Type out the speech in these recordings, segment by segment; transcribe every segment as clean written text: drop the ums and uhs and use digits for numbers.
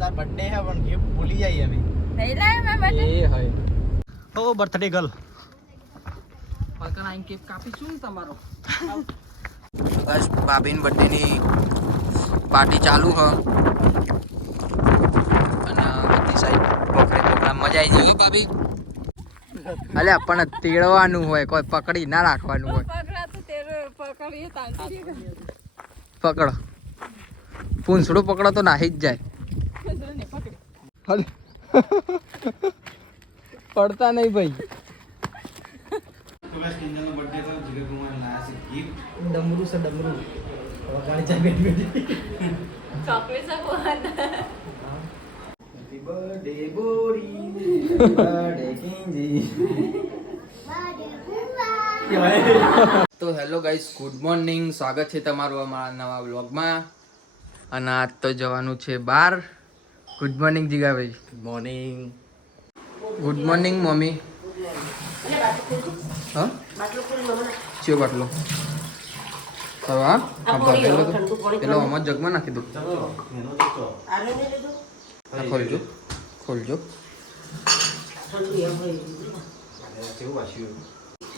તાર બર્થડે હે પણ ગિફ્ટ ભૂલી જાય અમે નહીં લાય મે બર્થડે એ હોય ઓ બર્થડે ગર્લ પકન આઈ કેક કાપીશું તમારો બસ ભાભીન બર્થડે ની પાર્ટી ચાલુ હ અને બધી સાઈડ પ્રોગ્રામ મજા આવી જાય ભાભી અલે પણ તેડવાનું હોય કોઈ પકડી ના રાખવાનું હોય પકડા તો તેરે પકડીએ તાંતી પકડો પૂંછડું પકડો તો નાહી જ જાય ને પકડી હલ પડતા નહીં ભાઈ ડમरू છે ડમरू ગાડી ચા બેઠ બેઠી ચોકલેટ सा कोण હેપી બર્થડે બોરી હેપી બર્થડે કિંજી તો હેલો ગાઈસ ગુડ મોર્નિંગ સ્વાગત છે તમારું અમારા નવા વ્લોગમાં અને આજ તો જવાનું છે બહાર good morning Jigabhai good morning good morning mummy હા ચિયો બાટલો હા આ ભરેલો તો પેલો આમાં જગમાં નાખી દો ખોલજો ખોલજો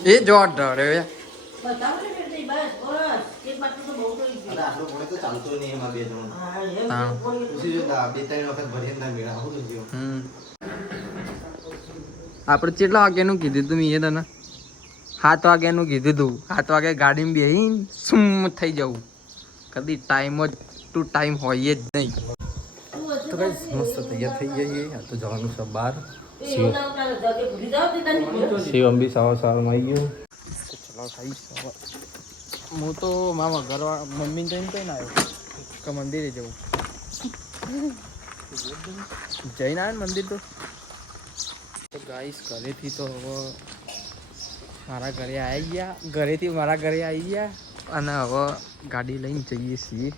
એ જો ડરે આપણે કેટલા વાગ્યાનું કીધું તું મેં તને 7 વાગ્યાનું કીધું તું 7 વાગે ગાડીમાં બેહીને સુમ થઈ જવું કદી ટાઈમ જ ટુ ટાઈમ હોય જ નહીં તો ગાઈસ મસ્ત તૈયાર થઈ જઈએ આ તો જવાનું છે બહાર શિવમ બી સવારમાં આવી ગયું ચલો ખાઈ હું તો મારા ઘરવાળા મમ્મીને તો એમ કહીને આવ્યો કે મંદિરે જવું જઈને આવ્યો ને મંદિર તો ગાઈસ ઘરેથી તો હવે મારા ઘરે આવી ગયા ઘરેથી મારા ઘરે આવી ગયા અને હવે ગાડી લઈને જઈએ છીએ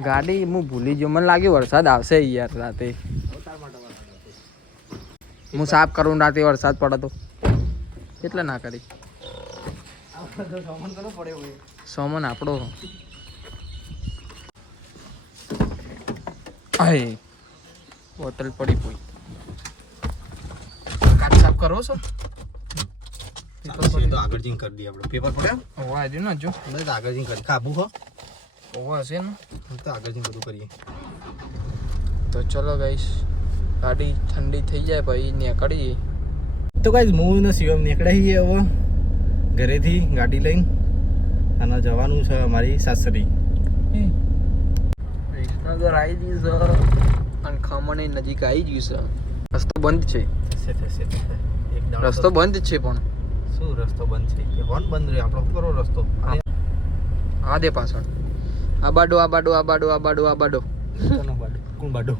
ગાડી હું ભૂલી ગયો મને લાગ્યું વરસાદ આવશે યાર રાતે હું સાફ કરું રાતે વરસાદ પડે તો એટલે ના કરી સોમન આપણો આય બોટલ પડી પોઈ કાચ સાફ કરવો છો તો આગળ જઈને કરી દઈએ આપણે પેપર પડ્યા હોવા આજે ના જો નહીં તો આગળ જઈને કરી કાબુ હો હોવા હશે ને તો આગળ જઈને બધું કરીએ તો ચલો ગાઈસ ગાડી ઠંડી થઈ જાય પછી નીકળીએ તો ગાઈસ હું ને શિવમ નીકળાઈએ હવે ઘરેથી ગાડી લઈને અને જવાનું છે અમારી સાસરી વિસનગર આવી ગયું છે અને ખમણ નજીક આવી ગયું છે રસ્તો બંધ છે થશે એક રસ્તો બંધ છે પણ શું રસ્તો બંધ છે કે કોણ બંધ રહ્યો આપણો શું કરો રસ્તો આ દે પાછળ આ બાડો આ બાડો આ બાડો આ બાડો આ બાડો કોણ બાડો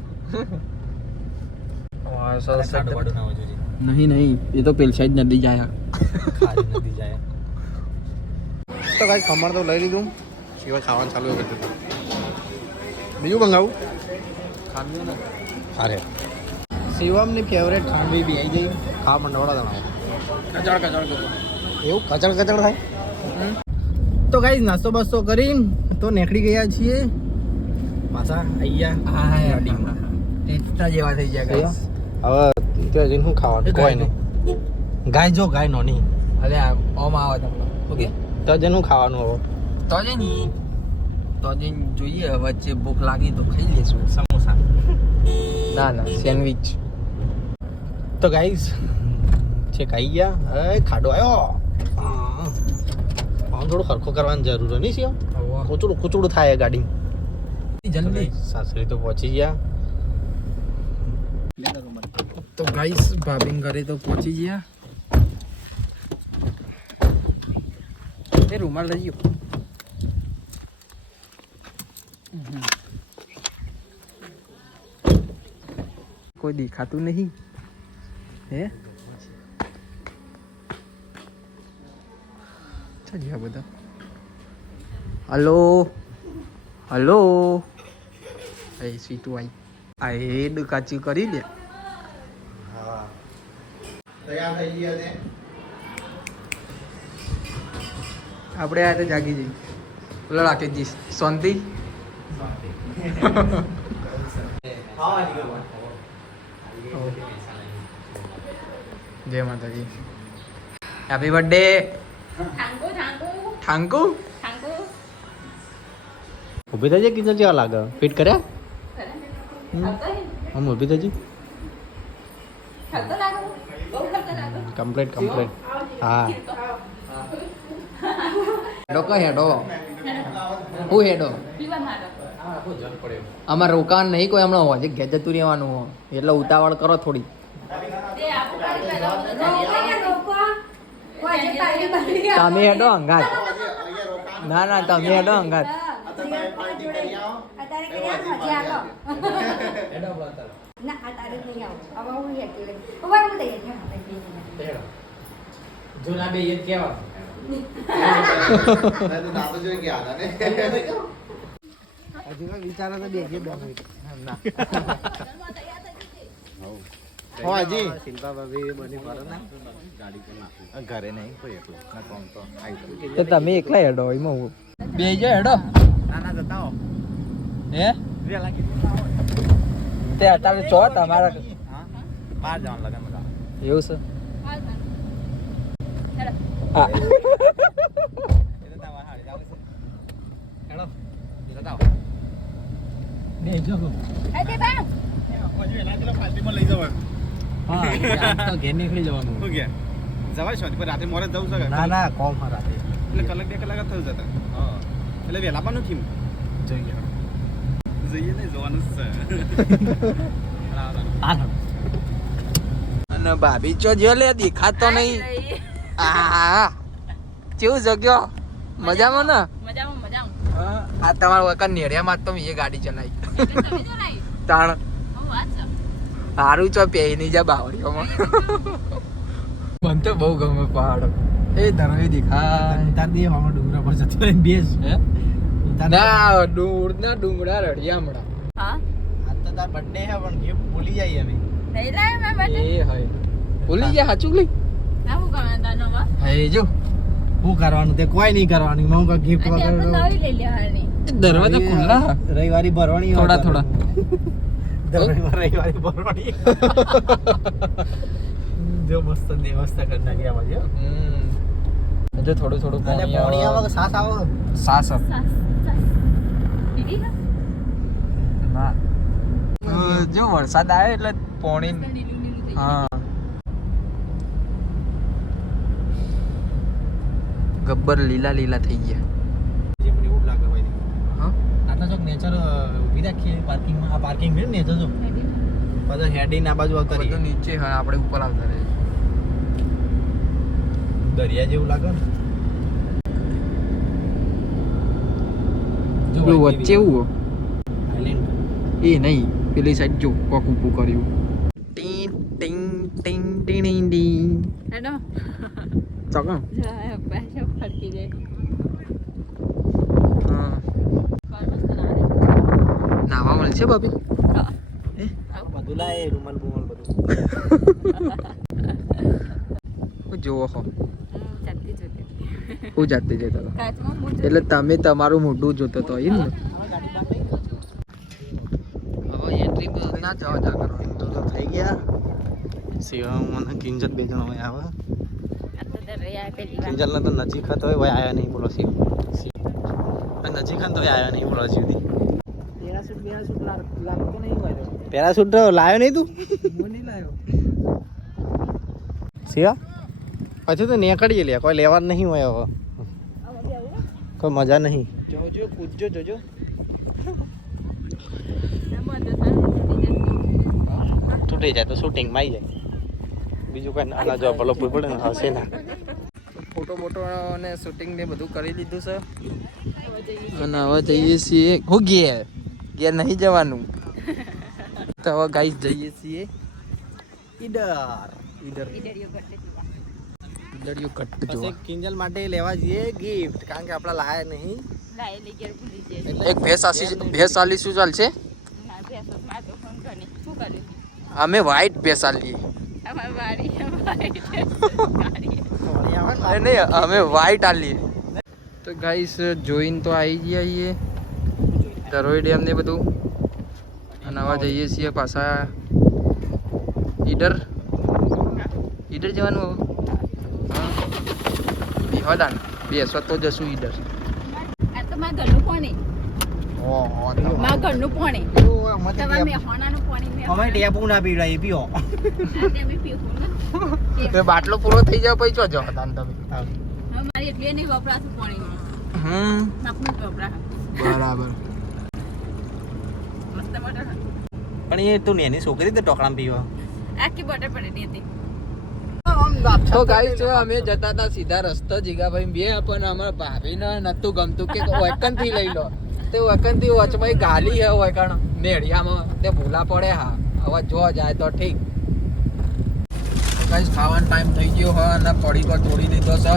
નહીં નહીં એ તો પેલ સાઈડ નદી જાય નદી જાય તો કાંઈ ખમણ તો લઈ લીધું સિવાય ખાવાનું ચાલુ કરી દીધું બીજું મંગાવું ખાંડવી ને અરે શિવમની ફેવરેટ ખાંડવી બી આવી જઈ ખાવા મંડવાળા તમે કચડ કચડ કચડ એવું કચડ કચડ થાય તો કાંઈ નાસ્તો બાસ્તો કરી તો નીકળી ગયા છીએ પાછા અહીંયા ગાડીમાં ટેસ્ટા જેવા થઈ ગયા ગાઈસ હવે ત્યાં જઈને શું ખાવાનું કોઈ નહીં ગાય જો ગાય નોની અરે ઓમ આવે તમને ઓકે ત્યાં જઈને શું ખાવાનું હવે તો જઈને જોઈએ વચ્ચે ભૂખ લાગી તો ખાઈ લેશું સમોસા ના ના સેન્ડવિચ તો ગાઈસ છે ખાઈ ગયા એ ખાડો આવ્યો આમ થોડું ખરખો કરવાની જરૂર નહીં છે કૂચડું કૂચડું થાય ગાડી જલ્દી સાસરી તો પહોંચી ગયા તો ગાઈસ ભાભીન ઘરે તો પહોંચી ગયા એ રૂમાલ લઈ ગયો કોઈ દેખાતું નહીં હે ચાલ્યા બધા હલો હલો એ સ્વીટુ આઈ આ એ કાચી કરી લે હા તૈયાર થઈ ગયા છે આપણે આ તો જાગી જઈ બોલો રાખી જઈશ શાંતિ જય માતાજી. Happy birthday thank you. ઊભી થઈ જાય કિંજલ જેવા લાગે ફિટ કર્યા આમ ઊભી થઈ જઈ કમ્પ્લીટ હા હેડો કઈ હેડો હું હેડો અમારે રોકાણ નહીં કોઈ હમણાં હોજે ઘેર જતું રહેવાનું હો એટલે ઉતાવળ કરો થોડી. તમે હેડો અંગાત. ના તમે હેડો અંગાત. જૂના બે યદ કેવા હજુ કઈ વિચારો તો બેસી શિલ્પા ભાભી બની ફરો ને ઘરે નહીં કોઈ એકલું ના કોમ તો તો તમે એકલા હેડો એમાં હું બે જો હેડો. ના જતા હો હે તે અત્યારે ચો તમારા બહાર જવાનું લગન બધા એવું છે. હા ઘેર નીકળી જવાનું. જવાય છો રાતે મોરે જવું છે ના કોમ હા રાતે એટલે કલાક 2 કલાક થયું જતા એટલે વહેલા પણ નથી જઈએ ને જોવાનું જ છે. અને ભાભી ચો જો લે દેખાતો નહીં. આ કેવું જગ્યો મજામાં ને આ તમારા વખત નેડિયામાં તો મેં એ ગાડી ચલાવી તાણ સારું ચો પે નહીં જા બાવળીઓમાં. મને તો બહુ ગમે પહાડો એ ધરવી દેખાય તાર દે હમણાં ડુંગરા પર જતો રહી બેસ હે ના ડુંગરા રડિયા હમણાં. હા આજ તો તાર બર્થડે હે પણ ગિફ્ટ ભૂલી જાય અમે નહીં લાય મેં બેટે એ હોય ભૂલી ગયા સાચું લઈ ના હું કરવાનું તાનો હે જો શું કરવાનું તે કોઈ નહીં કરવાનું હું કા ગિફ્ટ આજે આપણે વગર નવી લઈ લેવાની દરવાજા ખુલ્લા રવિવારી ભરવાની થોડા થોડા. રવિવારી ભરવાની જો મસ્ત વ્યવસ્થા કરી નાખી આમાં જો જો થોડું થોડું અને પાણી આવે સાસ આવે સાસ દીદી ના જો વરસાદ આવે એટલે પાણી નીલું નીલું થઈ હા ગબ્બર લીલા લીલા થઈ ગયા. જે મને એવું લાગે ભાઈ હા આટલા ચોક નેચર ઊભી રાખીએ પાર્કિંગમાં આ પાર્કિંગ છે ને નેચર જો બધા હેડી ના બાજુ આવતા બધું રહીએ નીચે હા આપણે ઉપર આવતા રહીએ. દરિયા જેવું લાગે ને જો પેલું વચ્ચે એવું આઈલેન્ડ એ નહીં પેલી સાઈડ જો કોક ઊભું કર્યું ટીંગ ટીંગ ટીંગ ટીંગ ટીંગ હેડો ચોકમ જા પાછો ફરકી ગઈ હા નાવા મળશે ભાભી. બધું લાય રૂમાલ બુમાલ બધું જોવો હો ચાલતી જોતી હું જાતે જતો હતો કાચમાં હું એટલે તમે તમારું મોઢું જોતો હતો એમ ને. હવે એન્ટ્રી ના જવા જા કરો તો થઈ ગયા શિવમ મને કિંજલ બે જણા હોય આવે કિંજલ તો નજીક હતો હોય આયા નહીં બોલો શિવ નજીક હતો આયા નહીં બોલો શિવથી પેરાશૂટ તો લાયો નહીં તું શિવા પછી તો નીકળીએ લે કોઈ લેવાનું નહીં હોય હવે કોઈ મજા નહીં જોજો કૂદજો જોજો તૂટી જાય તો શૂટિંગમાં આવી જાય બીજું કઈ ના જવા ભલો પડે ને હશે ના ફોટો બોટો ને શૂટિંગ ને બધું કરી લીધું છે અને હવે જઈએ છીએ હું ઘેર ઘેર નહીં જવાનું તો હવે ગાઈસ જઈએ છીએ ઈડર દરિયો ઘટ્ટ પછી જોવા. કિંજલ માટે લેવા જઈએ ગિફ્ટ કારણ કે આપણા લાયા નહીં લાય લઈ ગયા ભૂલી જાય એક ભેંસ આલી શું ચાલશે ના ભેંસ માં તો ફોન કરી શું કર્યું અમે વ્હાઈટ ભેંસ આલીએ અમાર વાડી ગાડી નહીં અમે વ્હાઈટ આલીએ. તો ગાઈસ જોઈને તો આવી ગયા છીએ ધરોઈ ડેમ ને બધું. અને હવે જઈએ છીએ પાછા ઈડર જવાનું હવે. હા બેહવાદાન બેસવા તો જશું ઈડર. આ તો મારા ઘરનું પાણી. ઓહો મારા ઘરનું પાણી. અમે તમારા મેહોણાનું પાણી ટેપુ ના પીવડાય પીઓ આ તે અમે પીવું ને. તો બાટલો પૂરો થઈ જાય પછી જો હતા તમે. હવે મારી એટલી નહીં વપરાતું પાણી. આપનું જ વપરાશ. બરાબર. મસ્ત બટર. પણ એ તું નેની છોકરી તો ટોકડામાં પીવા આખી બટર પડેલી હતી. તો ગાઈસ અમે જતા હતા સીધા રસ્તો જીગાભાઈ બે પણ અમારા ભાભીને નતું ગમતું કે વૈકન થી લઈ લો. તે વૈકન થી વચમાં ગાલી હે વૈકણ મેળિયામાં તે ભૂલા પડે. હા હવે જો જાય તો ઠીક. ગાઈસ ખાવાનો ટાઈમ થઈ ગયો હ અને પડી પર તોડી દીધો છે.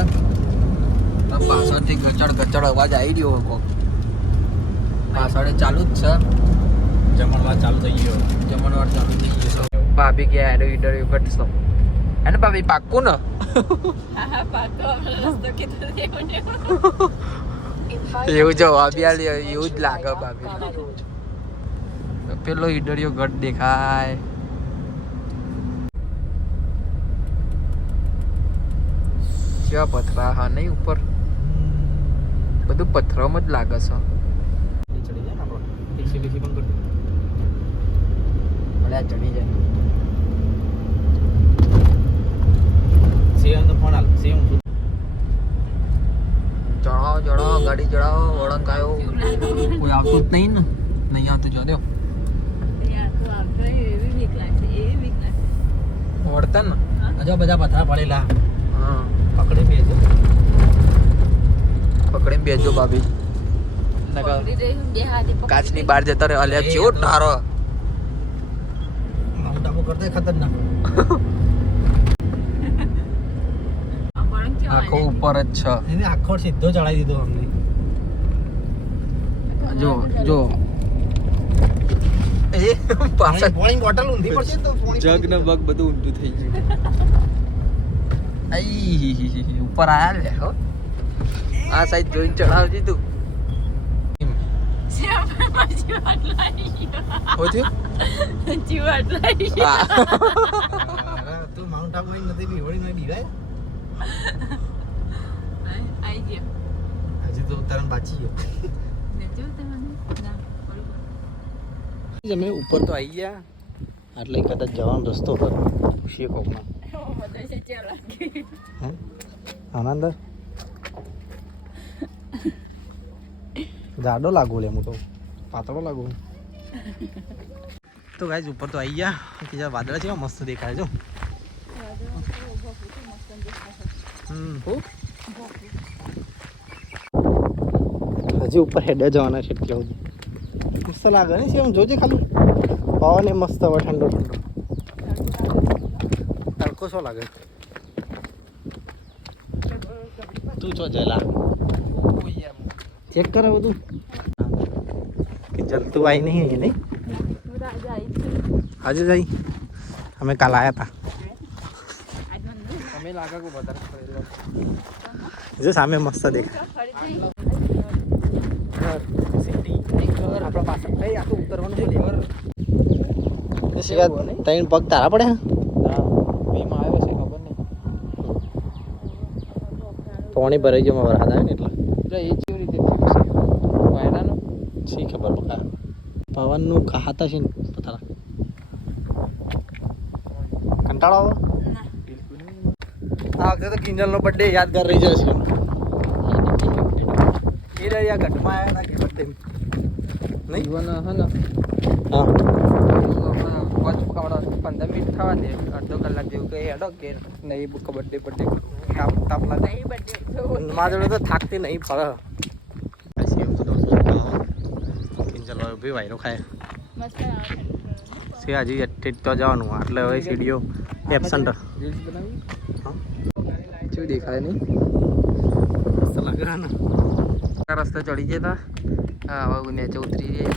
પાછળથી ગચડ અવાજ આવી રહ્યો હતો. પાછળ ચાલુ જ છે. જમણવાર ચાલુ થઈ ગયો ભાભી કે ઈડર ઘટશો એને ભાભી પાક્કું ને. હા પાકો આપણે રસ્તો કીધો દેવો ને. એવું જવાબ યાર એવું જ લાગે ભાભી. પેલો ઈડરિયો ઘટ દેખાય. કેવા પથરા હા નહીં ઉપર બધું પથરામાં જ લાગે છે. ચડી જાય ને આપણો પીસી પણ કરી અલ્યા ચડી જાય. સેમ તો ફોન હાલ સેમ ચડાવો ગાડી ચડાવો વળંક આવ્યો. કોઈ આવતું જ નહીં ને. નહીં આવતું જો દેવ યાર તો આવતો એવી બીક લાગશે. વળતર ને. હજુ બધા પથરા પડેલા હા પકડી બેજો પકડીને બેજો ભાભી. પકડી રહી બે હાથે પકડી કાચની બહાર જતા રહે. અલ્યા ચેવો ટારો. માઉન્ટ આબુ કરતા ખતરનાક આખો ઉપર જ છે. એને આખો સીધો ચડાવી દીધો અમને જો એ પાછળ પાણી બોટલ ઊંધી પડશે તો જગ ને બગ બધું ઊંધું થઈ ગયું. આઈ ઉપર આયા લે હો. આ સાઈડ જોઈને ચડાવજી તું. જીવાટ લાગી હા તું માઉન્ટ આબુ નથી બીવડી નહીં બીવાય આઈ ગયો હજી તો ઉતારણ બાકી છે અમે ઉપર તો આવી ગયા એટલે કદાચ જવાનો રસ્તો હતો ખુશી કોકમાં આનંદ જાડો લાગુ લે હું તો પાતળો લાગુ તો ગાઈસ ઉપર તો આવી ગયા બીજા વાદળા છે મસ્ત દેખાય જો હજી ઉપર હેડે જવાના છે એટલે મસ્ત લાગે ને છે જોજે ખાલી પવન એ મસ્ત હવે ઠંડો તડકો શું લાગે તું છો જલા ચેક કરે બધું કે જંતુ આવી નહીં અહીં નહીં આજે જઈ અમે કાલ આવ્યા હતા તમે લાગે કો વધારે ફરેલો. જો સામે મસ્ત દેખાય આપણા પાછળ આખું ઉતરવાનું ત્રણ પગ તારા પડે ભીમાં આવ્યો છે ખબર નહીં. પાણી ભરાઈ ગયો વરસાદ આવે ને એટલે એટલે એ કેવી રીતે થયું છે વાયરાનું શી ખબર બકા પવનનું ખાતા છે ને પથરા કંટાળો આવે આ વખતે તો કિંજલનો બર્થડે યાદગાર રહી જશે એ રહ્યા ઘટમાં આવ્યા હતા કે બર્થડે નહીં જીવન હે ને હા પાછું ખાવડા 15 મિનિટ થવા દે અડધો કલાક જેવું કઈ હેડો કે નહીં બર્થડે તાપ તાપ લાગે મારા જોડે તો થાકતી નહીં ફરે પછી એવું તો દોસ્તો કિંજલ ભાઈ વાયરો ખાય છે હજી એટલી તો જવાનું એટલે હવે સીડીઓ એબસન્ટ રીલ્સ બનાવી શું દેખાય નહીં મસ્ત લાગે ને રસ્તે ચડી ગયા હતા હા હવે નીચે ઉતરી રહ્યા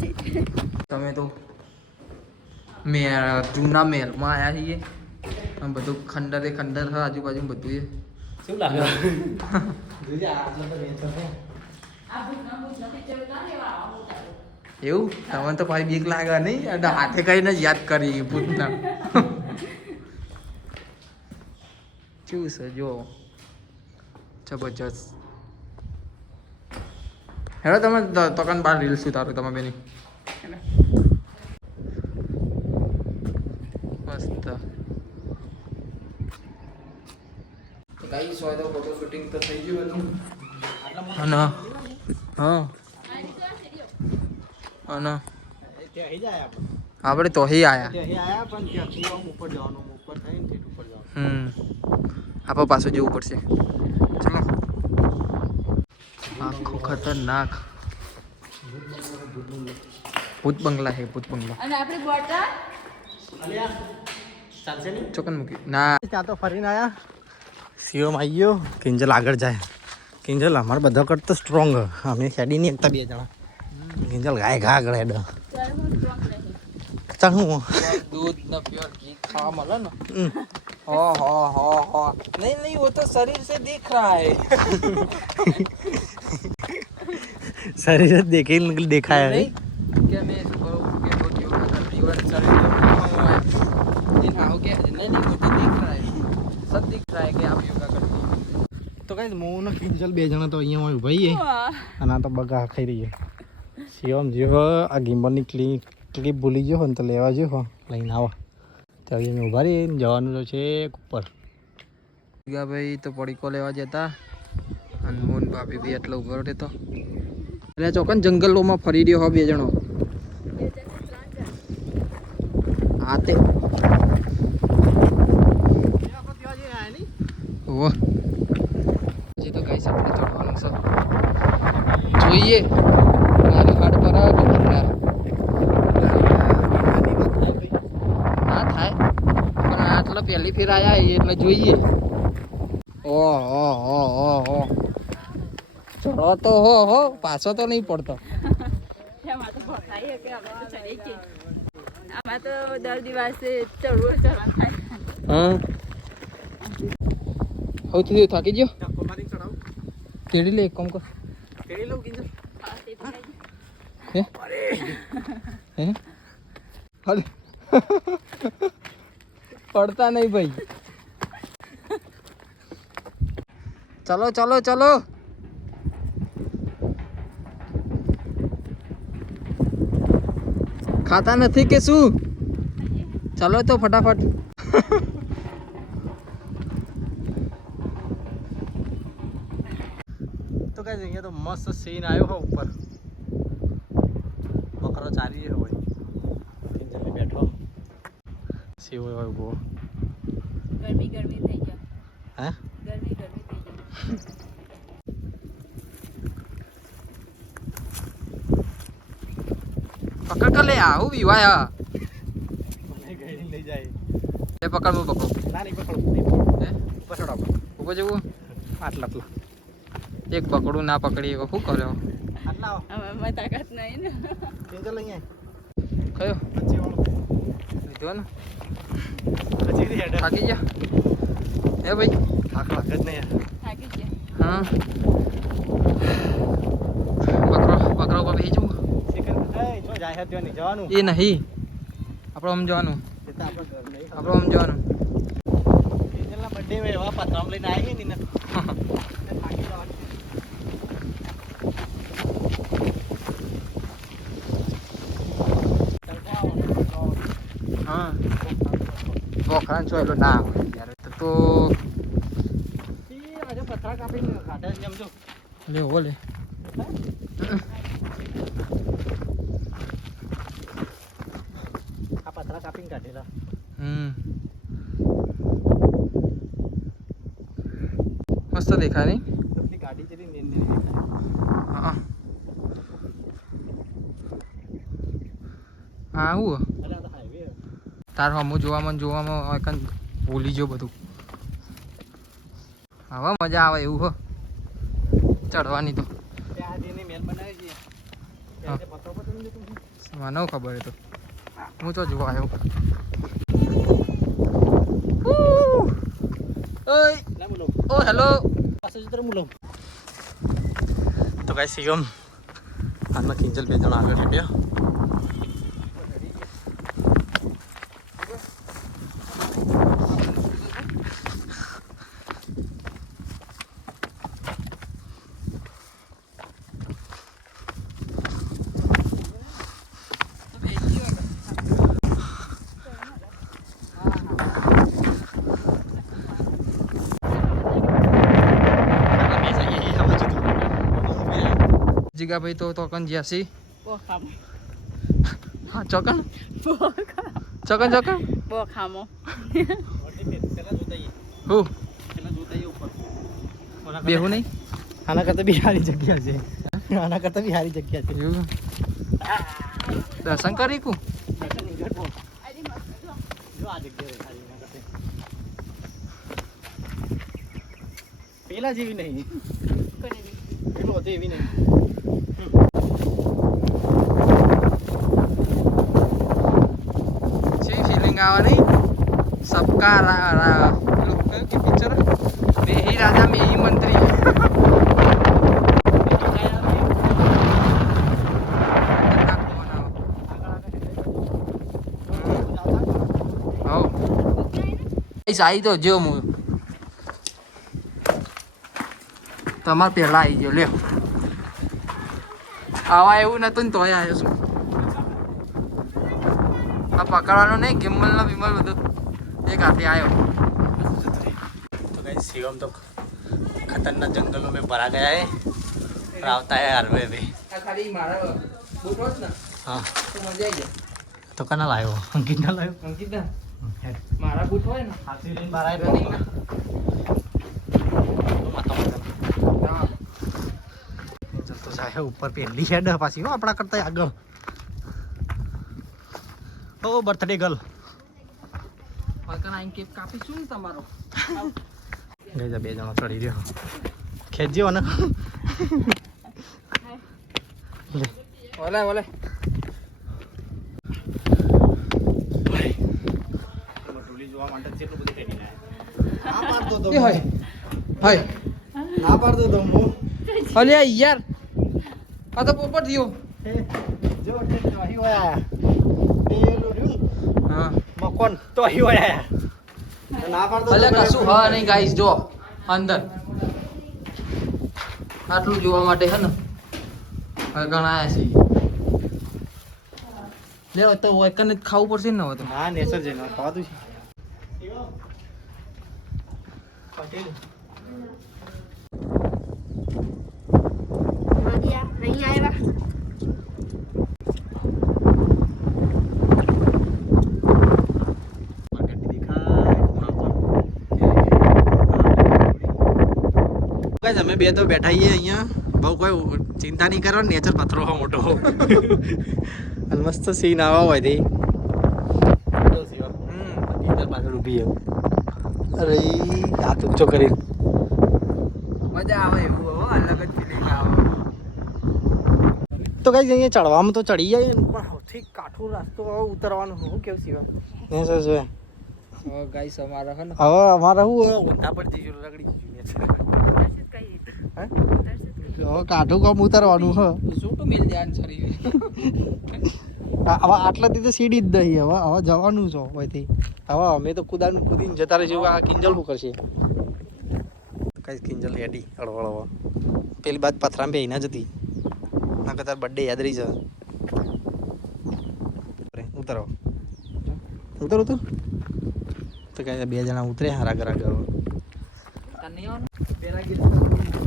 છીએ તમે તો જૂના મહેલમાં આવ્યા છીએ આમ બધું ખંડર છે આજુબાજુ બધું શું લાગે જોજે આટલો તો વેચો છે એવું તમને તો ભાઈ બીક લાગે નહીં અને હાથે કરીને જ યાદ કરી પૂછના કેવું છે જો જબરજસ્ત હેલો તમે તોકન બાર રીલ્સ ઉતારો તમે બેની મસ્ત ગાઈસ હોય તો ફોટો શૂટિંગ તો થઈ ગયું હતું અને હા અને આપણે તો આપણે પાછું જવું પડશે ચલો આખું ખતરનાક ભૂત બંગલા છે ભૂત બંગલા અને આપણી બોટલ ચોકન મૂકી ના ત્યાં તો ફરીને આયા સીઓમ આવી ગયો કિંજલ આગળ જાય કિંજલ અમારે બધા કરતા સ્ટ્રોંગ અમે શેડી નહીં એકતા 2 જણા કિંજલ ગાય ઘા આગળ હેડ ચાલ હું दूध ना प्योर घी खावा मला ना हो नहीं वो तो शरीर से दिख रहा है शरीर देखे देखा है क्या मैं सुबह उठ के रोज योगा कर रही हूँ शरीर दिन आओ क्या नहीं वो तो दिख रहा है सब दिख रहा है कि आप योगा करते हो તો કઈ હું ને કિંજલ 2 જણા તો અહીંયા ઉભા છીએ અને આ તો બગા ખાઈ રહી છે શિવમ જેવો આ ગિમ્બલની ક્લિપ ભૂલી ગયો ને તો લેવા જો લઈને આવો તો અહીંયા ઉભા રહી જવાનું તો છે ઉપર ગયા ભાઈ તો પડીકો લેવા જતા અનમોન ભાભી બી એટલો ઉભો રહેતો એટલે ચોકન જંગલોમાં ફરી રહ્યો હો 2 જણો હા તે ઓહ હજી તો કઈ આપણે ચડવાનું છે જોઈએ મારી હાડ પર ના થાય પણ આટલો પહેલી ફેર આયા એટલે જોઈએ ઓહો ચડો તો હો પાછો તો નહીં પડતો એમાં તો ભખાઈ કે આપણે તો ચડી કે આમાં તો દર દિવસે ચડવું ચડવાનું થાય હા સૌથી થાકી ગયો તેડી લે એક કામ કર કેડી લઉં કિંજલ હે હે હાલ પડતા નહીં ભાઈ ચલો ચલો ચલો ખાતા નથી કે શું ચલો તો ફટાફટ તો કઈ અહીંયા તો મસ્ત સીન આવ્યો હો ઉપર બકરો ચાલી રહ્યો હોય કિંજલ બેઠો સીવો હોય ઉભો ગરમી થઈ જાય હે ગરમી થઈ જાય પકડ કર લે આવું વિવાયા મને ગઈ લઈ જાય એ પકડ હું પકડું ના નહીં પકડો હે ઉપર ચડો ઉપર જવું આટલા એક પકડું ના પકડી શું કર્યો આટલા હવે મારી તાકાત નહીં ને કિંજલ અહીંયા કયો વચ્ચે વાળો લીધો ને પછી હેડ થાકી જા એ ભાઈ આખલા જ નહીં થાકી ગયા હા પકડો પર ભેજું સેકન્ડ એ જો જાય ત્યાં નહીં જવાનું એ નહીં આપણે આમ જવાનું એ તો આપણે ઘર નહીં આપણે આમ જવાનું કિંજલના બર્થડે માં એવા પતરામ લઈને આવી ને થાકી જવાનું હા બોખરાન છો એટલો ના હોય યાર તો આજે પથરા કાપીને કાઢે છે એમ જો લે હો લે આ પથરા કાપીને કાઢેલા મસ્ત દેખાય નહીં આપણી ગાડી જેવી નેની દેખાય હા આવું અરે આ તો હાઈવે તાર હમું જોવામાં એકન ભૂલી ગયો બધું હવે મજા આવે એવું હો ચડવાની તો ત્યાં જેની મેલ બનાવી છે ત્યાં જે પથરો પર તમને તું મને ખબર તો હું તો જોવા આવ્યો ઓય ના બોલો ઓ હેલો પાસે જ તર મુલો તો ગાઈસ શિવમ આમાં કિંજલ 2 જણા આગળ હેડ્યા. જીગા ભાઈ તો કન જ્યાસી બોખામો હા ચોકન બોખામો ચોકન બોખામો હું બેહું નહીં આના કરતા બી સારી જગ્યા છે. આના કરતા બી સારી જગ્યા છે. એવું દર્શન કરી કુ પેલા જેવી નહીં, પેલો હતો એવી નહીં. છે ફિલિંગ આવવાની સબકા પેલું કયું કે પિક્ચર મેહી રાજા મેહી મંત્રી આવી તો જો હું તમારે પહેલા આવી ગયો લ્યો આવા એવું નતું ને તોય આવ્યો છું આ પકડવાનું નહીં ગિમ્મલ નો વિમલ બધું એક હાથે આવ્યો तो गाइस शिवम तो खतरनाक जंगलों में भरा गया है और आवता है हाईवे पे. આ ખાલી મારા બૂટો જ ને हाँ તો મજા આવી જાય तो कना लायो अंकित ना लायो અંકિત ના મારા બૂટ હોય ને हाथी लेन बारा રનિંગ ના હા तो जाए ऊपर पेली हेड पासी हो अपना करता है आगळ. ओ बर्थडे गर्ल પલકન આઈને કેક કાપીશું ને તમારો ગઈ 2 જણા ચડી રહ્યો ખેંચજો ને ઓલે ઓલે બટુલી જોવા માટે કેટલું બધું ટેડી લાયા. ના પાડતો તો એ હોય હોય ના પાડતો તો હું અલે યાર આ તો પોપટ થયો જો તો અહીં હોય પેલું રહ્યું હા મકોન તો અહીં હોય ના પાડતો અલે કશું હા નહીં ગાઈસ જો અંદર આટલું જોવા માટે હે ને હવે ઘણા આયા છે લે તો એકને જ ખાવું પડશે ને હવે તો હા નેસર જઈને ખાવાતું છે. પટેલ નહીં આવ્યા ગાઈસ અમે બે તો બેઠા છીએ અહીંયા બહુ કોઈ ચિંતા નહીં કરો નેચર પથરો હો મોટો અને મસ્ત સીન આવા હોય તે ઇધર પાછળ ઊભી છે. અરે હાથ ઊંચો કરી મજા આવે એવું હો અલગ જ ફીલિંગ આવે તો ગાઈસ અહીંયા ચડવામાં તો ચડી જાય પણ સૌથી કાઠું રસ્તો હવે ઉતરવાનું હું કેવું સિવા નેચર જોયા હવે ગાઈસ અમારા હે ને હવે અમારે હું ઊંધા પર જઈશું રગડી જઈશું નેચર દર્શિત કઈ રીતે હે દર્શિત કઈ હવે કાઠું કામ ઉતરવાનું હ છૂટું મિલ જાય ને શરીર હવે આટલાથી તો સીડી જ નહીં હવે જવાનું છો હોયથી હવે અમે તો કૂદીને જતા રહીશું આ કિંજલ શું કરશે કઈ કિંજલ હેડી હળવળવા પેલી બાદ પથરામાં બે ના જતી ના કે તાર બર્થડે યાદ રહી જાય ઉતરો ઉતર ઉતર તો કઈ 2 જણા ઉતરે હારા કરા ગયો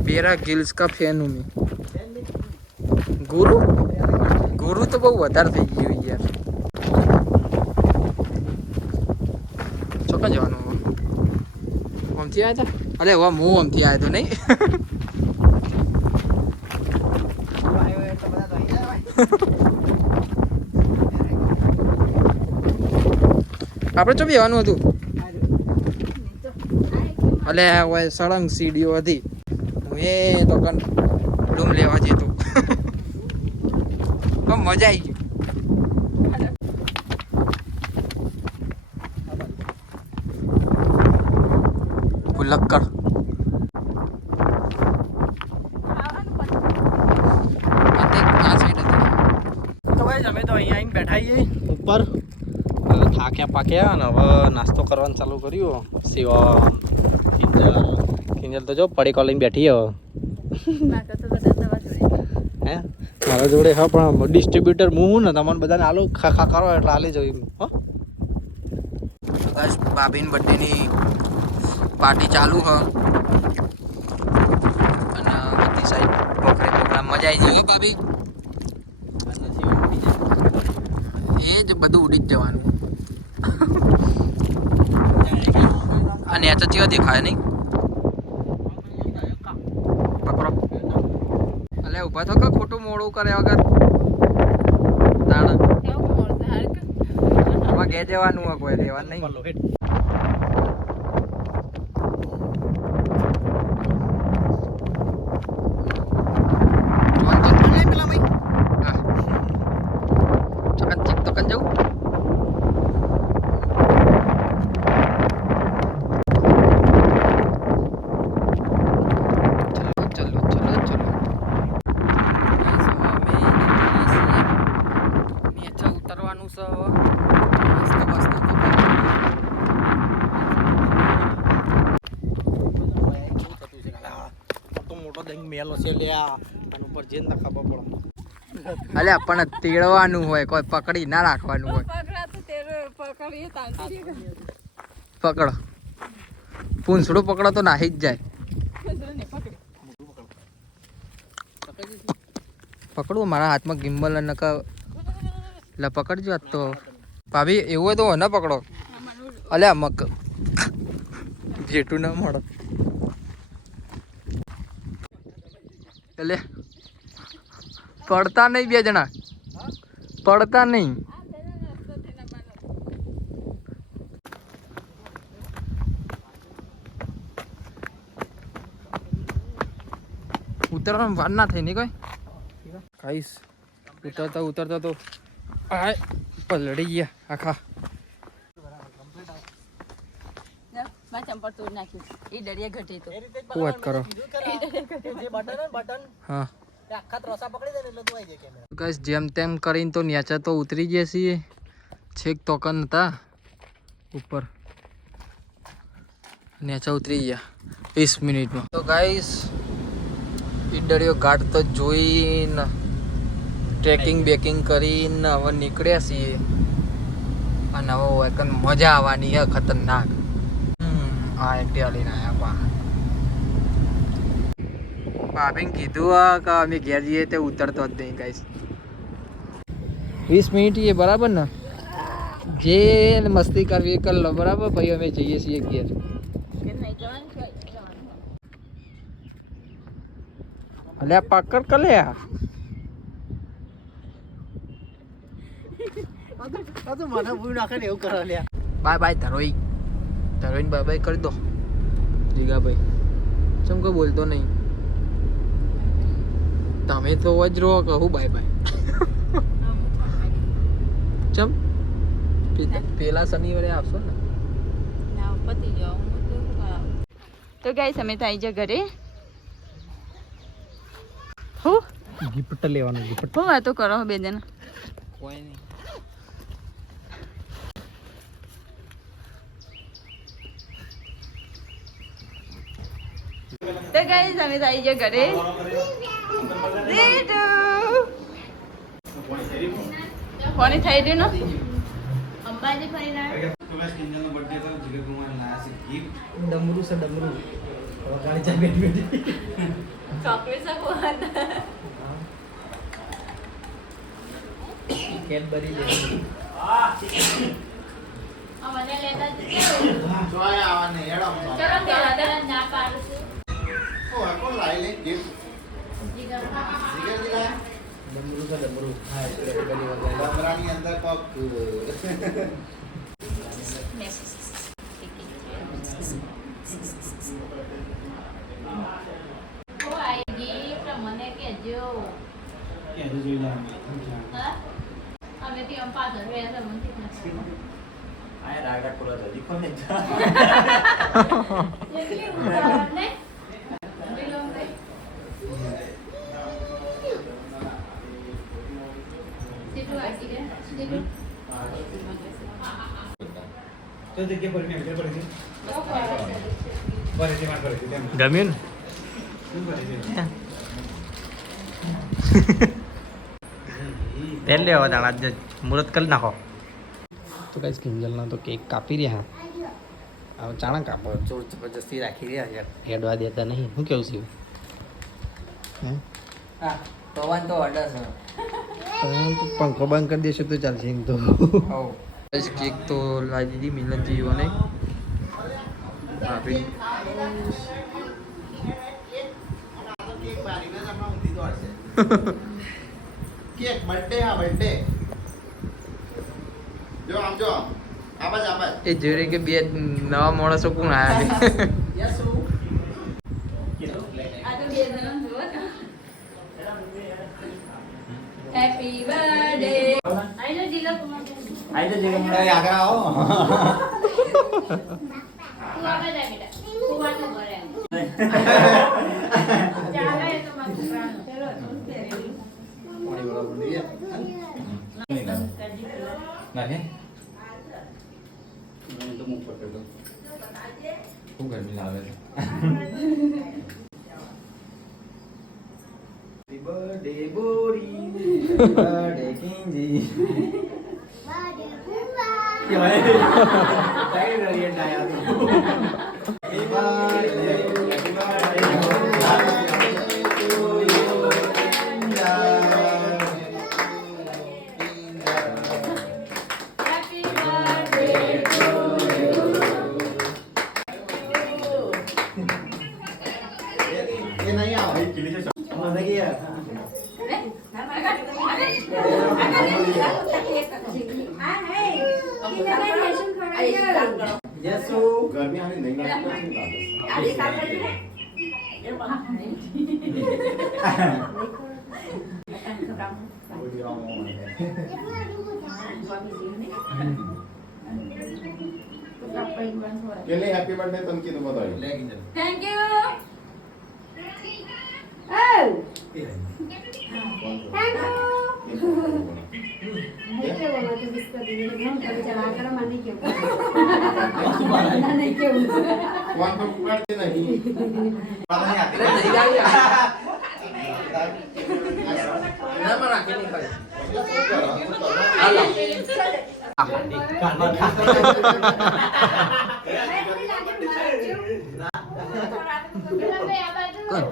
બેરા ગિલ્સ કા ફેન હું મેં ગુરુ ગુરુ તો બહુ વધારે થઈ ગયું યાર ચોક્કસ જવાનું આમથી આવ્યા હતા અરે વાહ હું આમથી આવ્યો તો નહીં આપણે ચો બેવાનું હતું અલે હોય સળંગ સીડીઓ હતી હું એ તો કન રૂમ લેવા જતો મજા આવી ગઈ ભૂલક્કડ આ સાઈડ અહીંયા આવીને બેઠા છીએ ઉપર થાક્યા પાક્યા અને હવે નાસ્તો કરવાનું ચાલુ કર્યું. શિવમ કિંજલ તો જો પડીકો લઈને બેઠી હવે. હે મારા જોડે હા પણ ડિસ્ટ્રીબ્યુટર હું ને તમને બધાને આલુ ખા કરો એટલે આલી જવું. હો બસ ભાભીની બર્થડેની પાર્ટી ચાલુ હ અને બધી સાઈડ પ્રોગ્રામ મજા આવી જાય ભાભી. એ જ બધું ઉડી જ જવાનું. અને નેચર ચેવા દેખાય નહીં. પકડો અલે ઊભા થો કે ખોટું મોડું કરે વગર તાણ આમાં ઘેર જવાનું હોય કોઈ રહેવાનું નહીં. મેલો છે લ્યા આના ઉપર જઈને ખબર પડે. અલ્યા પણ તેડવાનું હોય કોઈ પકડી ના રાખવાનું હોય. પકડો પૂંછડું પકડો તો નાહી જ જાય. પકડવું મારા હાથમાં ગિમ્બલ અને એટલે પકડજો આજ તો ભાભી એવું હોય તો ન પકડો. અલ્યા મક ભેટું ના મળો. એટલે પડતા નહીં બે જણા પડતા નહીં. ઉતરવાનું વાર ના થઈ નહીં કોઈ ખાઈશ. ઉતરતા ઉતરતા તો આ પલળી ગયા આખા. ચંપલ તોડ નાખ્યું એ દરિયા ઘટી તો શું વાત કરો. હા ગાઈસ જેમ તેમ કરીને તો નેચર તો ઉતરી ગયા છીએ. છેક તોકન હતા ઉપર નેચર ઉતરી ગયા 20 મિનિટમાં. તો ગાઈસ ઈડરિયો ઘાટ તો જોઈને ટ્રેકિંગ બેકિંગ કરીને હવે નીકળ્યા છીએ અને હવે એકન મજા આવવાની છે ખતરનાક. આ એકટી લઈને આવ્યા પા ભાભીને કીધું કે અમે ઘેર જઈએ તે ઉતરતો જ નહીં ગાઈસ. 20 મિનિટ એ બરાબર ને જે મસ્તી કરવી કરી લો બરાબર ભાઈ. અમે જઈએ છીએ ઘેર. અલ્યા પકડ કલ્યા બાય બાય ધરોઈ ધરોઈને બાય બાય કરી દો જીગા ભાઈ. ચમ કોઈ બોલતો નહીં તમે તો જ રહો કહું બાય બાય. ચમ પેલા શનિવારે આવશો ને. તો ગાઈસ અમે તો આવી જા ઘરે. ગિફ્ટ લેવાનું ગિફ્ટ. હું વાતો કરો બે જણા. કોઈ નહીં. તો ગાઈસ અમે તો આવી જા ઘરે. કોની થઈ રહ્યું ને અંબાજી ફરી ડમરું છે ડમરું ગાડી ચા બેઠી બેઠી ચોકલેટ કેડબરી લે મને લેતા જોય આવને એડો ચલો કે ના પાડું ઓ કોણ લાઈ લે ગિફ્ટ જીગર દિલા ડમરું છે ડમરું હા ડમરાની અંદર કોક મને કેજો અમે થી અમ પાછળ રહ્યા છે મને આય રાગા કોલા જલ્દી કોને જા એટલી ઉડાડ ને બિલોંગ રે સીટુ આસી ગયા ગમ્યું તેલ લેવા દાણા મુહૂર્ત કરી નાખો તો કઈ કિંજલના તો કેક કાપી રહ્યા હવે ચાણા કાપો ચોર જબરજસ્તી રાખી રહ્યા યાર હેડવા દેતા નહીં શું કેવું છું પવન તો ઓર્ડર છે પંખો બંધ કરી દેશો તો ચાલશે એમ તો કેક તો લાવી દીધી મિલનજીઓને ભાભી કેક બર્થડે આ બર્થડે જો આમ જો આબાજ આબાજ એ જોઈ રહી કે બે નવા માણસો કોણ આવ્યા હેપી બર્થડે આઈ લો જીલો આઈ તો જગ્યા મળે આગળ આવો તું આગળ જા બેટા તું વાતો કરે ચાલે તો મત પ્રાણ ચલો પાણી વાળા બંધી નાખે તો મુખ પકડ દો ખૂબ ગરમી લાગે છે હેપી બર્થડે બોરી birthday Kinji happy birthday to ये नहीं आओ हमारे क्या यस गर्मी आने नहीं ये ले हैप्पी बर्थडे तुम की तो बताओ થેન્ક યુ ઓ થેન્ક कौन तो पकड़ते नहीं पता नहीं आती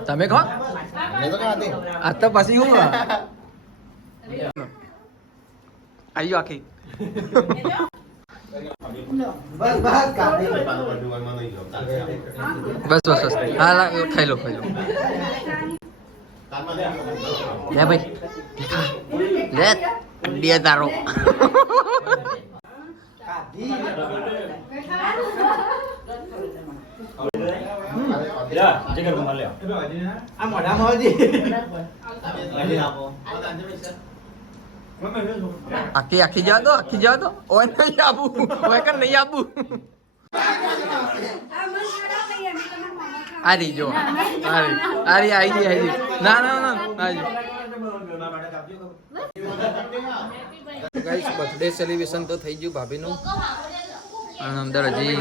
તમે કહો मैं तो कहते આ તો પછી હું આયો આખી बस बस काटे બસ બસ બસ હા ખાઈ લો લે ભાઈ લે દિયા તારો આખી જવા દો ઓય નહીં આબુ ઓય કર નહીં આબુ આરી જો આરી આઈ ગઈ ના આજી ગાઈસ બર્થડે સેલિબ્રેશન તો થઈ ગયું ભાભીનું અને અંદર હજી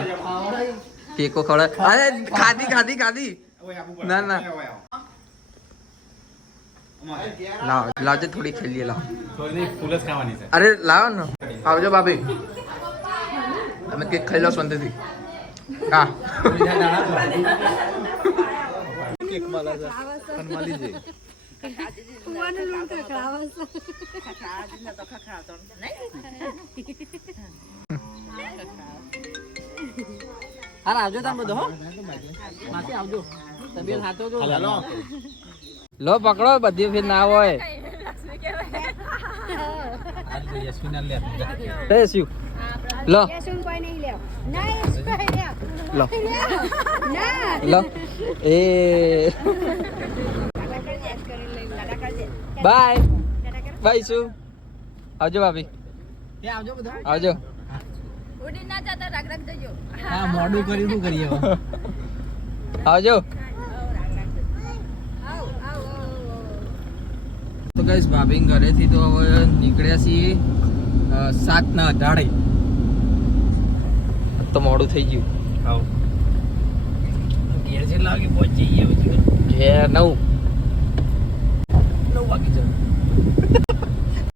કેકો ખવડાય અરે ખાધી ના લાવજે થોડી ખેલીએ લાવ અરે લાવો ને આવજો ભાભી તમે કેક ખાઈ લો શાંતિથી હા કેક માલા છે પણ માલી જઈ આવજો તમે બધો હો માસી આવજો તબિયત હાથો જો લો પકડો બધી ફેર ના હોય લો લો એ બાય શું આવજો ભાભી આવજો ઉડી ના જતા રાગ જજો હા મોડું કરી શું કરીએ આવજો તો ગાઈસ ભાભી ઘરેથી તો હવે નીકળ્યા છીએ 7:18 તો મોડું થઈ ગયું ઘેર છે લાગે પહોંચી ગયા ઘેર 9